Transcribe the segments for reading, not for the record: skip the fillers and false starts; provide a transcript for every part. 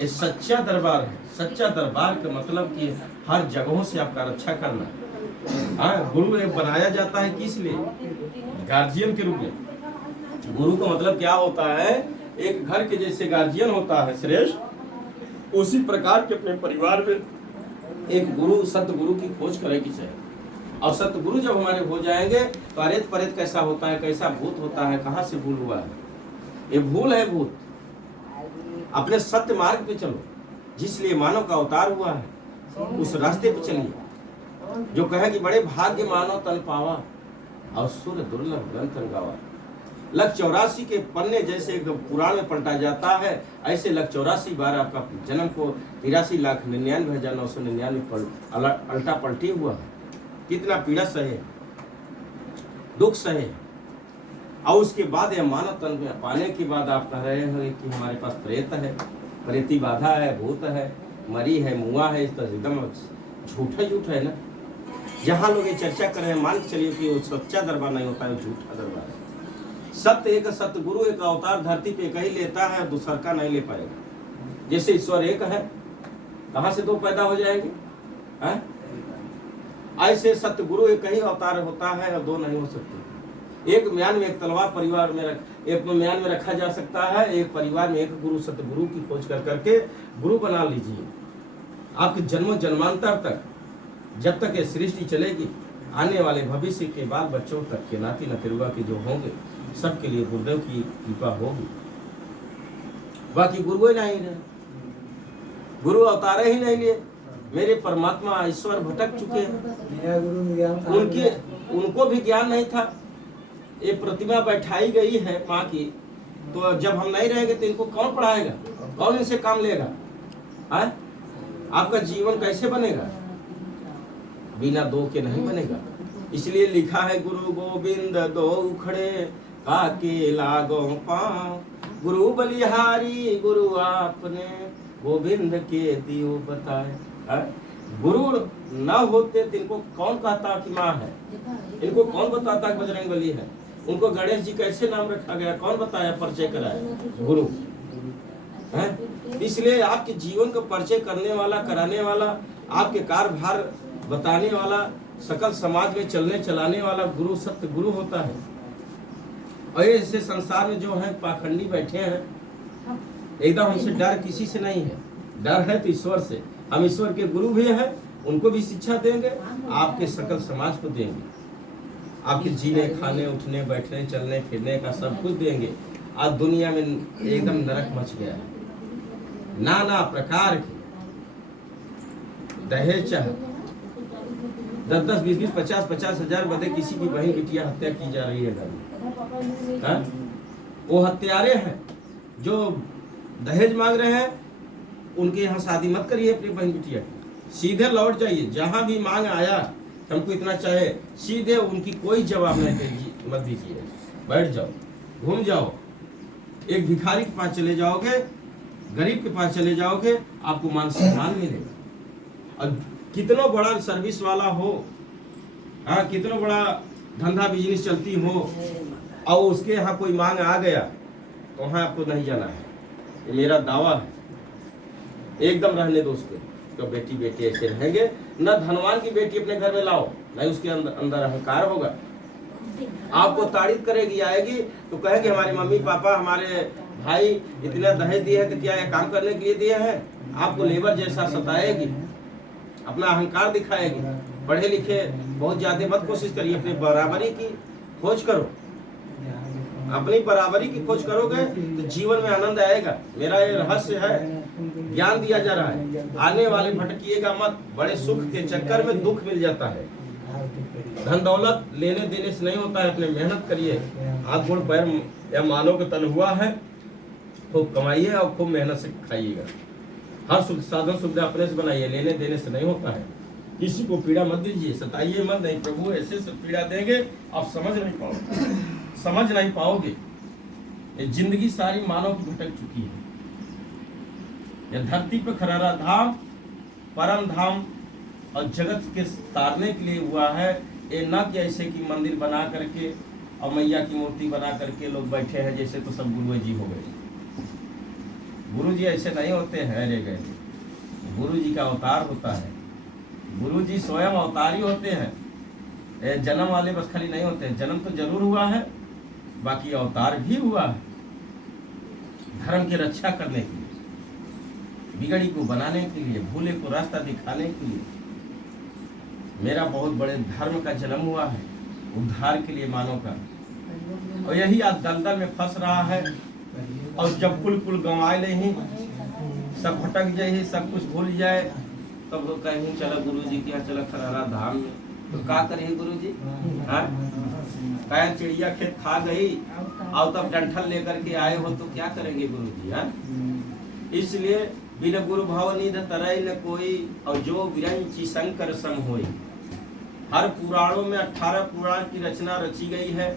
ये सच्चा दरबार है। सच्चा दरबार का मतलब कि हर जगहों से आपका रक्षा करना। हाँ, गुरु एक बनाया जाता है किस लिए? गार्जियन के रूप में। गुरु का मतलब क्या होता है? एक घर के जैसे गार्जियन होता है श्रेष्ठ, उसी प्रकार के अपने परिवार में एक गुरु, सतगुरु की खोज करेगी चाहिए। और सतगुरु जब हमारे हो जाएंगे तो अरेत परेत कैसा होता है, कैसा भूत होता है, कहाँ से भूल हुआ है, ये भूल है भूत। अपने सत्य मार्ग पे चलो, जिसलिए मानव का अवतार हुआ है, उस रास्ते पे चलिए। जो कहे कि बड़े भाग्य मानव तन पावा और सुर दुर्लभ ग्रंथ गावा। लख 84 के पन्ने जैसे एक पुराण में पलटा जाता है, ऐसे लख 84 बार आपका जन्म को 83,99,999 पर अल्टा पलटी हुआ है। कितना पीड़ा सहे, दुख सहे, और उसके बाद यह मानव तन में पाने के बाद आप कह रहे हो कि हमारे पास प्रेत है, प्रेती बाधा है, भूत है, मरी है, मुआ है। इस तरह एकदम झूठा है ना। जहाँ लोग ये चर्चा कर रहे हैं, मान के चलिए कि वो सच्चा दरबार नहीं होता है, झूठा दरबार है। सत्य एक, सतगुरु एक अवतार धरती पे एक ही लेता है, दूसरा का नहीं ले पाएगा। जैसे ईश्वर एक है, कहाँ से दो पैदा हो जाएंगे? ऐसे सतगुरु एक ही अवतार होता है और दो नहीं हो सकते। एक म्यान में एक तलवार परिवार में एक म्यान में रखा जा सकता है, एक परिवार में एक गुरु सतगुरु की खोज कर करके गुरु बना लीजिए। आपके जन्म जन्मांतर तक, जब तक ये सृष्टि चलेगी, आने वाले भविष्य के बाल बच्चों तक के नाती नतिरुआ के जो होंगे, सबके लिए गुरुदेव की कृपा होगी। बाकी गुरु नहीं रहे, गुरु अवतार ही नहीं लिए। मेरे परमात्मा ईश्वर भटक चुके हैं, उनको भी ज्ञान नहीं था। ये प्रतिमा बैठाई गई है माँ की, तो जब हम नहीं रहेंगे तो इनको कौन पढ़ाएगा, कौन इनसे काम लेगा? आपका जीवन कैसे बनेगा? बिना दो के नहीं बनेगा। इसलिए लिखा है, गुरु गोविंद दो उखड़े काके लागो पाँव, गुरु बलिहारी गुरु आपने गोविंद के दियो बताए। गुरु न होते तो इनको कौन कहता कि माँ है? इनको कौन बताता कि बजरंग बली है? उनको गणेश जी कैसे नाम रखा गया, कौन बताया, परिचय कराया? गुरु है। इसलिए आपके जीवन का परिचय करने वाला, कराने वाला, आपके कार्यभार बताने वाला, सकल समाज में चलने चलाने वाला गुरु सत्य गुरु होता है। और ऐसे संसार में जो है पाखंडी बैठे हैं, एकदम हमसे डर किसी से नहीं है। डर है तो ईश्वर से। हम ईश्वर के गुरु भी हैं, उनको भी शिक्षा देंगे, आपके सकल समाज को देंगे। आपके जीने, खाने, उठने, बैठने, चलने फिरने का सब कुछ देंगे। आज दुनिया में एकदम नरक मच गया है। नाना प्रकार के दहेज चाहे 10-10, 20-20, 50-50 हजार बदे किसी की बहन बिटिया हत्या की जा रही है। वो हत्यारे हैं जो दहेज मांग रहे हैं, उनके यहाँ शादी मत करिए अपनी बहन बिटिया की। सीधे लौट जाइए। जहाँ भी मांग आया हमको इतना चाहे, सीधे उनकी कोई जवाब नहीं मत दीजिए। बैठ जाओ, घूम जाओ, एक भिखारी के पास चले जाओगे, गरीब के पास चले जाओगे, आपको मान सम्मान मिलेगा। और कितना बड़ा सर्विस वाला हो, कितना बड़ा धंधा बिजनेस चलती हो, और उसके यहाँ कोई मांग आ गया तो वहाँ आपको नहीं जाना है। ये मेरा दावा है। एकदम रहने दो उसको। तो बेटी बेटी ऐसे रहेंगे। न धनवान की बेटी अपने घर में लाओ, नहीं उसके अंदर अहंकार होगा। आपको तारीफ करेगी, आएगी तो कहेगी हमारे मम्मी पापा, हमारे भाई इतना दहेज दिए हैं तो क्या ये काम करने के लिए दिए हैं? आपको लेबर जैसा सताएगी, अपना अहंकार दिखाएगी। पढ़े लिखे बहुत ज्यादा मत कोशिश करिए, अपनी बराबरी की खोज करो। अपनी बराबरी की खोज करोगे तो जीवन में आनंद आएगा। मेरा ये रहस्य है, ज्ञान दिया जा रहा है। आने वाले भटकिएगा मत। बड़े सुख के चक्कर में दुख मिल जाता है। धन दौलत लेने देने से नहीं होता है। अपने मेहनत करिए, हाथ गोड़ पैर या मानव का तन हुआ है, खूब कमाइए और खूब मेहनत से खाइएगा। हर सुख साधन सुविधा अपने से बनाइए, लेने देने से नहीं होता है। किसी को पीड़ा मत दीजिए, सताइए मत। नहीं, प्रभु ऐसे से पीड़ा देंगे आप समझ नहीं पाओगे। ये जिंदगी सारी मानव की भटक चुकी है। यह धरती पर खरारा धाम, परम धाम और जगत के तारने के लिए हुआ है। ये न कि ऐसे कि मंदिर बना करके और मैया की मूर्ति बना करके लोग बैठे हैं जैसे तो सब गुरु जी हो गए। गुरु जी ऐसे नहीं होते हैं अरे गए, गुरु जी का अवतार होता है, गुरु जी स्वयं अवतारी होते हैं। जन्म वाले बस खाली नहीं होते हैं, जन्म तो जरूर हुआ है, बाकी अवतार भी हुआ है धर्म की रक्षा करने के लिए, बिगड़ी को बनाने के लिए, भूले को रास्ता दिखाने के लिए। मेरा बहुत बड़े धर्म का जन्म हुआ है, उद्धार के लिए मानव का, और यही आज दलदल में फंस रहा है। और जब कुल गंवाए नहीं, सब भटक जाए, सब कुछ भूल जाए, तब तो कहीं चला गुरु जी के यहाँ, चला खरारा धाम में, तो क्या करिए गुरु जी? कहीं चिड़िया खेत खा गई और तब डंठल लेकर के आए हो तो क्या करेंगे गुरु जी? इसलिए बिन गुरु भाव निध तरई न कोई, और जो विरंची शंकर सम होई। हर पुराणों में 18 पुराण की रचना रची गई है,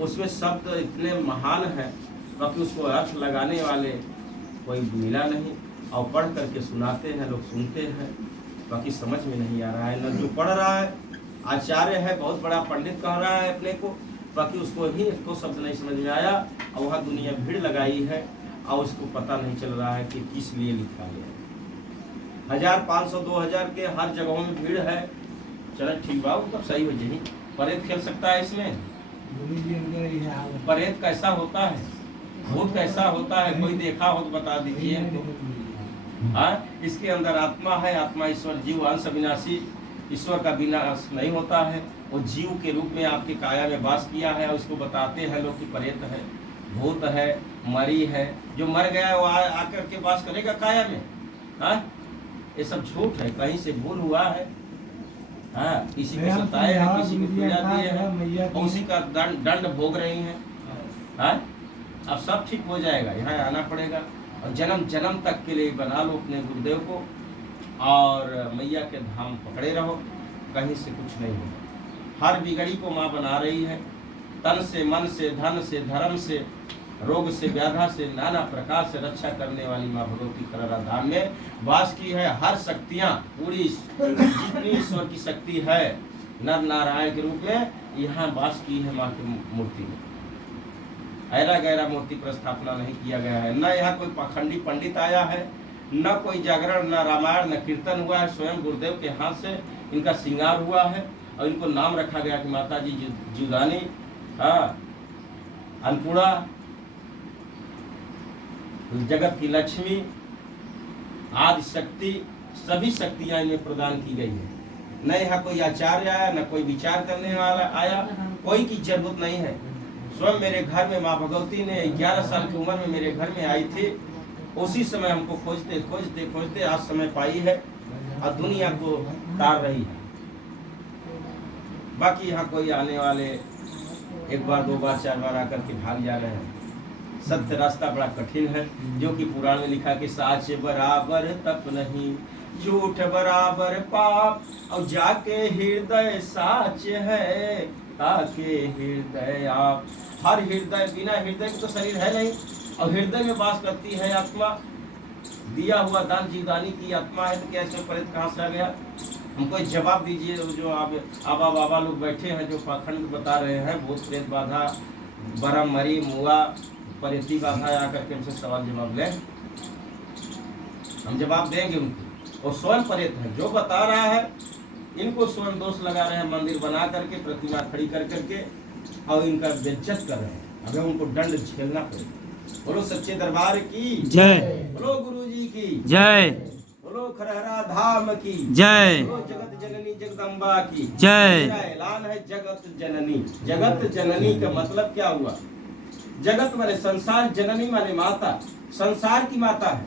उसमें शब्द इतने महान हैं, बाकी उसको अर्थ लगाने वाले कोई मिला नहीं। और पढ़ करके सुनाते हैं लोग, सुनते हैं, बाकी समझ में नहीं आ रहा है। न जो पढ़ रहा है आचार्य है, बहुत बड़ा पंडित कह रहा है अपने को, बाकी उसको भी इसको शब्द नहीं समझ में आया, और वहाँ दुनिया भीड़ लगाई है और उसको पता नहीं चल रहा है कि किस लिए लिखा गया। 1000, 500, 2000 के हर जगहों में भीड़ है। चलो ठीक बाबू, तब सही हो जाए। परेत खेल सकता है इसमें? परेत कैसा होता है, भूत कैसा होता है, कोई देखा हो तो बता दीजिए। इसके अंदर आत्मा है, आत्मा ईश्वर जीव अंश अविनाशी, ईश्वर का विनाश नहीं होता है। वो जीव के रूप में आपके काया में वास किया है, और इसको बताते हैं लोग कि परेत है, भूत है, मरी है। जो मर गया है वो आकर के वास करेगा काया में? ये सब झूठ है, कहीं से भूल हुआ है। किसी को सताए हैं, किसी को पीड़ा दिए हैं, उसी का दंड भोग रही हैं। अब सब ठीक हो जाएगा, यहाँ आना पड़ेगा, और जन्म जन्म तक के लिए बना लो अपने गुरुदेव को, और मैया के धाम पकड़े रहो, कहीं से कुछ नहीं होगा। हर बिगड़ी को माँ बना रही है, तन से, मन से, धन से, धर्म से, रोग से, व्याधा से, नाना प्रकार से रक्षा करने वाली माँ भगवती खरारा धाम में वास की है। हर शक्तियाँ पूरी जितनी ईश्वर की शक्ति है नर नारायण के रूप में यहाँ वास की है माँ की मूर्ति में। ऐरा गैरा मूर्ति पर स्थापना नहीं किया गया है। न यहाँ कोई पाखंडी पंडित आया है, न कोई जागरण, न रामायण, न कीर्तन हुआ है। स्वयं गुरुदेव के हाथ से इनका श्रृंगार हुआ है, और इनको नाम रखा गया कि माता जी जीवदानी, अन्नपूर्णा, जगत की लक्ष्मी, आदि शक्ति, सभी शक्तियां इन्हें प्रदान की गई है। न यहाँ कोई आचार्य आया, न कोई विचार करने वाला आया, कोई की जरूरत नहीं है। स्वयं मेरे घर में माँ भगवती ने 11 साल की उम्र में मेरे घर में आई थी, उसी समय हमको खोजते खोजते खोजते आज समय पाई है, और दुनिया को तार रही है। बाकी यहाँ कोई आने वाले एक बार, 2 बार, 4 बार आकर के भाग जा रहे हैं। सत्य रास्ता बड़ा कठिन है, जो कि पुराण में लिखा कि साच बराबर तप नहीं, झूठ बराबर पाप, और जाके हृदय साच है, ताके हृदय आप। हर हृदय, बिना हृदय के तो शरीर है नहीं, और हृदय में वास करती है आत्मा। दिया हुआ दान जीवदानी की आत्मा है, तो क्या इसमें परेत कहाँ से आ गया? हमको जवाब दीजिए। जो आप आबा बाबा लोग बैठे हैं, जो पाखंड बता रहे हैं, भूत प्रेत बाधा, बरम मरी मुआ परेती बाधा, आकर के हमसे सवाल जवाब लें, हम जवाब देंगे उनको। और स्वयं परेत है जो बता रहा है, इनको स्वयं दोष लगा रहे हैं, मंदिर बना करके, प्रतिमा खड़ी कर करके, और इनका बेइज्जत कर रहे हैं। अगर उनको दंड झेलना पड़ेगा। बोलो सच्चे दरबार की जय, बोलो गुरु जी की जय, बोलो खरहरा धाम की जय, बोलो जगत जननी जगदम्बा की जय। मेरा ऐलान है जगत जननी। जगत जननी का मतलब क्या हुआ? जगत माने संसार, जननी माने माता, संसार की माता है।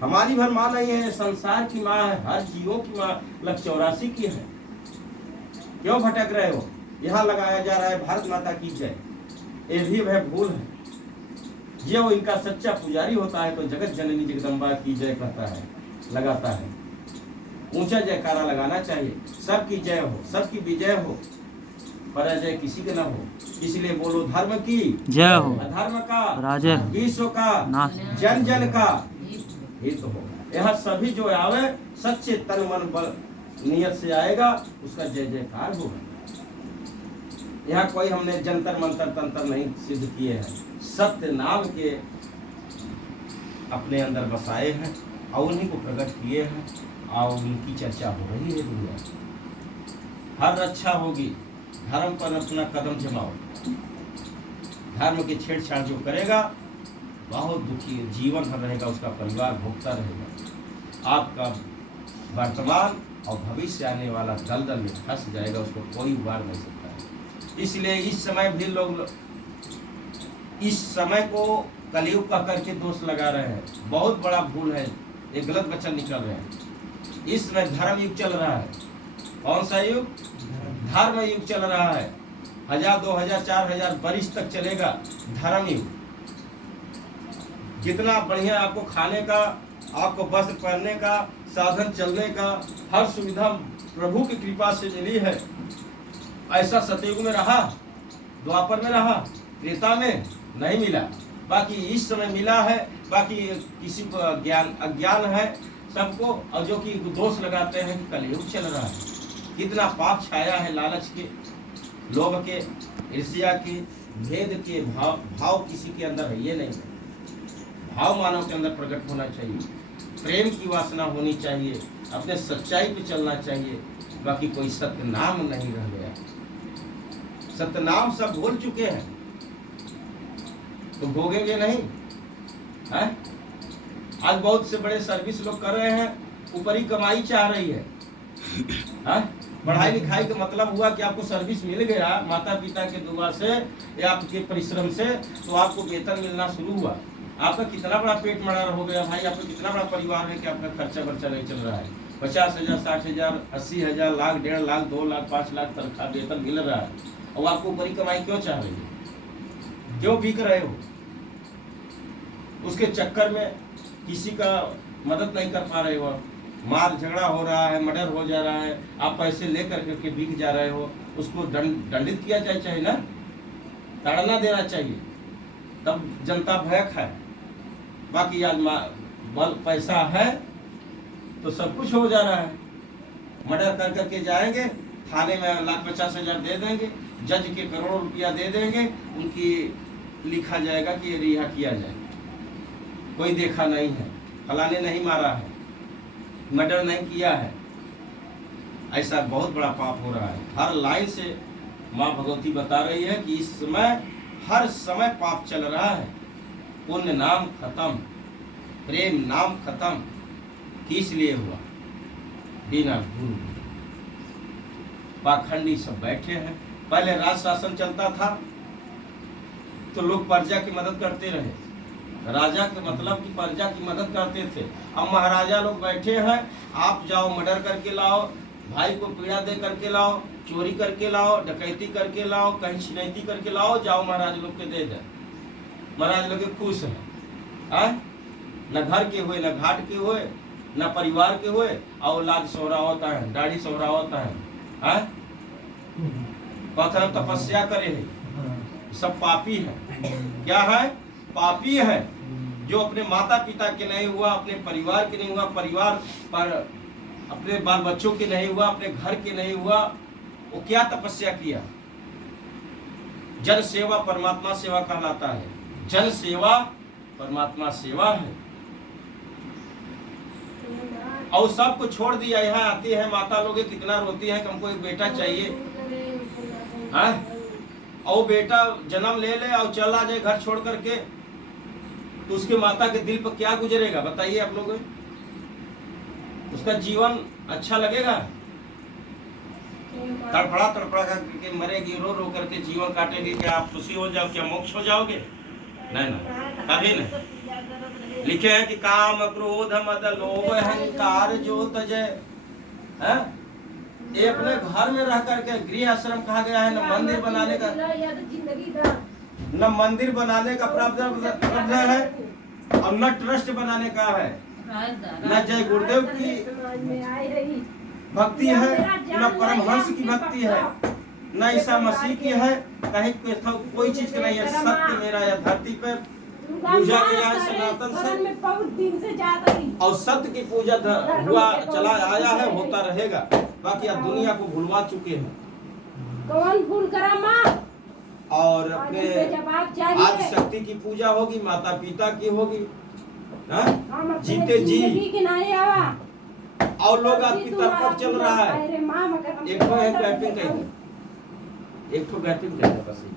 हमारी भर माँ नहीं है, संसार की माँ है, हर जीवों की माँ। 84 की है। क्यों भटक रहे हो? यहाँ लगाया जा रहा है भारत माता की जय, ये भी वह भूल है। ये वो इनका सच्चा पुजारी होता है तो जगत जननी जगदम्बा की जय कहता है, लगाता है। ऊंचा जयकारा लगाना चाहिए। सबकी जय हो, सबकी विजय हो, पराजय किसी के ना हो। इसलिए बोलो धर्म की जय हो, अधर्म का राजय विश्व का नाश, जन जन का हित हो। यहाँ सभी जो आवे सच्चे तन मन बल नियत से आएगा, उसका जय जयकार होगा। यहाँ कोई हमने जंतर मंतर तंत्र नहीं सिद्ध किए हैं। सत्य नाम के अपने अंदर बसाए हैं और उन्हीं को प्रकट किए हैं और उनकी चर्चा हो रही है दुनिया में। हर रक्षा होगी, धर्म पर अपना कदम जमाओ। धर्म की छेड़छाड़ जो करेगा बहुत दुखी जीवन भर रहेगा, उसका परिवार भोगता रहेगा। आपका वर्तमान और भविष्य आने वाला दलदल में फंस जाएगा, उसको कोई उबार नहीं सकता है। इसलिए इस समय भी लोग इस समय को कलयुग का करके दोष लगा रहे हैं। बहुत बड़ा भूल है, एक गलत वचन निकल रहे हैं। इस समय धर्म युग चल रहा है। कौन सा युग? धर्म युग चल रहा है। 1000, 2000, 4000 वर्ष तक चलेगा धर्म युग। जितना बढ़िया आपको खाने का, आपको वस्त्र पहनने का, साधन चलने का, हर सुविधा प्रभु की कृपा से मिली है, ऐसा सतयुग में रहा, द्वापर में रहा, त्रेता में नहीं मिला। बाकी इस समय मिला है। बाकी किसी को अज्ञान है सबको, और जो कि दोष लगाते हैं कि कलयुग चल रहा है। कितना पाप छाया है, लालच के, लोभ के, ईर्ष्या के, भेद के भाव किसी के अंदर है, ये नहीं है। भाव मानव के अंदर प्रकट होना चाहिए, प्रेम की वासना होनी चाहिए, अपने सच्चाई पे चलना चाहिए। बाकी कोई सत्य नाम नहीं रह गया। सत्य नाम सब भूल चुके हैं, तो भोगेंगे नहीं है? आज बहुत से बड़े सर्विस लोग कर रहे हैं, ऊपरी कमाई चाह रही है। पढ़ाई लिखाई का मतलब हुआ कि आपको सर्विस मिल गया माता पिता के दुआ से या आपके परिश्रम से, तो आपको वेतन मिलना शुरू हुआ। आपका कितना बड़ा पेट मरार हो गया भाई, आपका कितना बड़ा परिवार है कि आपका खर्चा वर्चा नहीं चल रहा है। 50,000, 60,000, 80,000, लाख, 1.5 लाख, 2 लाख, 5 लाख तनख्वाह वेतन मिल रहा है, और आपको ऊपरी कमाई क्यों चाह रही है? क्यों बिक रहे हो? उसके चक्कर में किसी का मदद नहीं कर पा रहे हो, मार झगड़ा हो रहा है, मर्डर हो जा रहा है, आप पैसे लेकर के बिक जा रहे हो। उसको दंडित किया जाए, चाहिए ना, ताड़ना देना चाहिए, तब जनता भय खाए। बाकी आज बल पैसा है तो सब कुछ हो जा रहा है। मर्डर कर करके जाएंगे, थाने में 1,50,000 दे देंगे, जज के करोड़ों रुपया दे देंगे, उनकी लिखा जाएगा कि रिहा किया जाए। कोई देखा नहीं है, फलाने नहीं मारा है, मर्डर नहीं किया है। ऐसा बहुत बड़ा पाप हो रहा है। हर लाइन से माँ भगवती बता रही है कि इस समय हर समय पाप चल रहा है। पुण्य नाम खत्म, प्रेम नाम खत्म। किस लिए हुआ? बिना गुरु। पाखंडी सब बैठे हैं। पहले राज शासन चलता था तो लोग प्रजा की मदद करते रहे, राजा के मतलब कि प्रजा की मदद करते थे। अब महाराजा लोग बैठे हैं, आप जाओ मर्डर करके लाओ, भाई को पीड़ा दे करके लाओ, चोरी करके लाओ, डकैती करके लाओ, कहीं छिनैती करके लाओ, जाओ महाराज लोग के दे दे। महाराज लोग खुश हैं, न घर के हुए, न घाट के हुए, न परिवार के हुए, औलाद सोहरा होता है, दाढ़ी सोहरा होता है। कथन तपस्या करे है, सब पापी है। क्या है? पापी है। जो अपने माता पिता के नहीं हुआ, अपने परिवार के नहीं हुआ, परिवार पर अपने बाल बच्चों के नहीं हुआ, अपने घर के नहीं हुआ, वो क्या तपस्या किया? जन सेवा परमात्मा सेवा कहलाता है। जन सेवा परमात्मा सेवा है। और सबको छोड़ दिया। यहाँ आती है माता लोग, कितना रोती है कि हमको एक बेटा चाहिए, और बेटा जन्म ले ले और चला जाए घर छोड़ करके, तो उसके माता के दिल पर क्या गुजरेगा बताइए आप लोग? उसका जीवन अच्छा लगेगा? तड़फड़ा तड़फड़ा करके मरेगी, रो रो करके जीवन काटेगी। क्या आप खुशी हो जाओ? क्या मोक्ष हो जाओगे? नहीं ना, कभी नहीं। लिखे हैं कि काम क्रोध मद लोभ अहंकार जो तजे, ये अपने घर में रह करके, गृह आश्रम कहा गया है, न मंदिर बनाने का, न मंदिर बनाने का प्रावधान है, और न ट्रस्ट बनाने का है, न जय गुरुदेव की भक्ति है, न परमहंस की भक्ति है, न ईसा मसीह की है, कहीं कोई चीज की नहीं है। सत्य मेरा यह धरती पे पूजा किया है सनातन से, और सत्य की पूजा हुआ चला आया है, होता रहेगा। बाकी आप दुनिया को भुलवा चुके हैं। कौन भूल करा माँ? और अपने आदि शक्ति की पूजा होगी, माता पिता की होगी, हाँ? हम अपने जीते जी जिंदगी के नारे आवा और लोग आपकी तरफ चल रहा है। अरे माँ मगर हम एक ठो है गैपिंग कहीं, एक ठो गैपिंग कहीं बस।